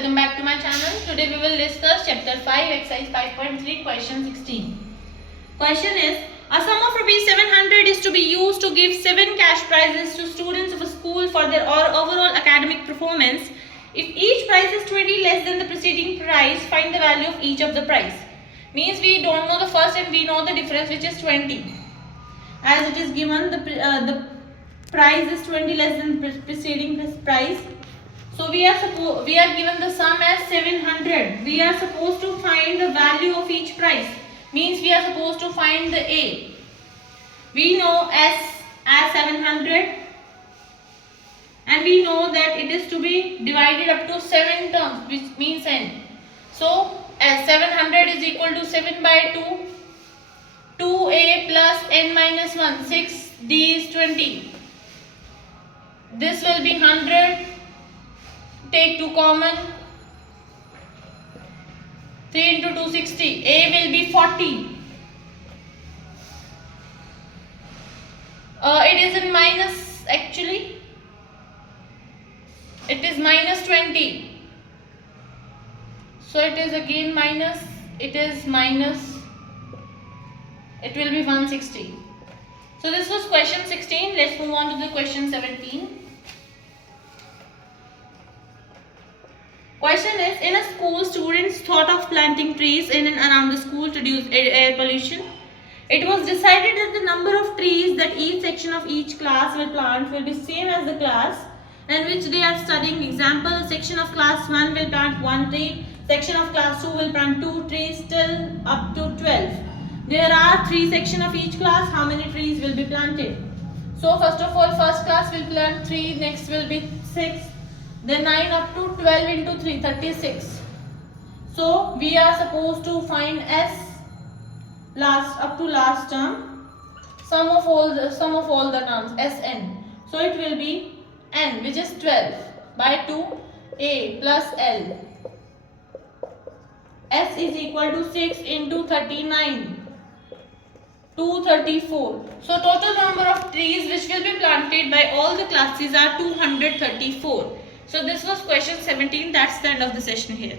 welcome back to my channel. Today we will discuss chapter 5 exercise 5.3 question 16. Question is, a sum of rupees 700 is to be used to give 7 cash prizes to students of a school for their overall academic performance. If each prize is 20 less than the preceding prize, find the value of each of the prize. Means we don't know the first and we know the difference, which is 20. As it is given, the price is 20 less than the preceding price. So we are given the sum as 700. We are supposed to find the value of each price. Means we are supposed to find the A. We know S as 700 and we know that it is to be divided up to 7 terms, which means n. So as 700 is equal to 7 by 2, 2a plus n minus 1, 6d is 20. This will be 100. Take 2 common. 3 into 2, 60. A will be 40. It is in minus actually. It is minus 20. So it is again minus. It is minus. It will be 160. So this was question 16. Let's move on to the question 17. Question is, in a school, students thought of planting trees in and around the school to reduce air pollution. It was decided that the number of trees that each section of each class will plant will be same as the class in which they are studying. Example, a section of class 1 will plant 1 tree, section of class 2 will plant 2 trees till up to 12. There are 3 sections of each class. How many trees will be planted? So first of all, first class will plant 3, next will be 6. Then 9 up to 12 into 3, 36. So we are supposed to find S up to last term, sum of all the terms, Sn. So it will be n, which is 12 by 2, a plus l. S is equal to 6 into 39, 234. So total number of trees which will be planted by all the classes are 234. So this was question 17. That's the end of the session here.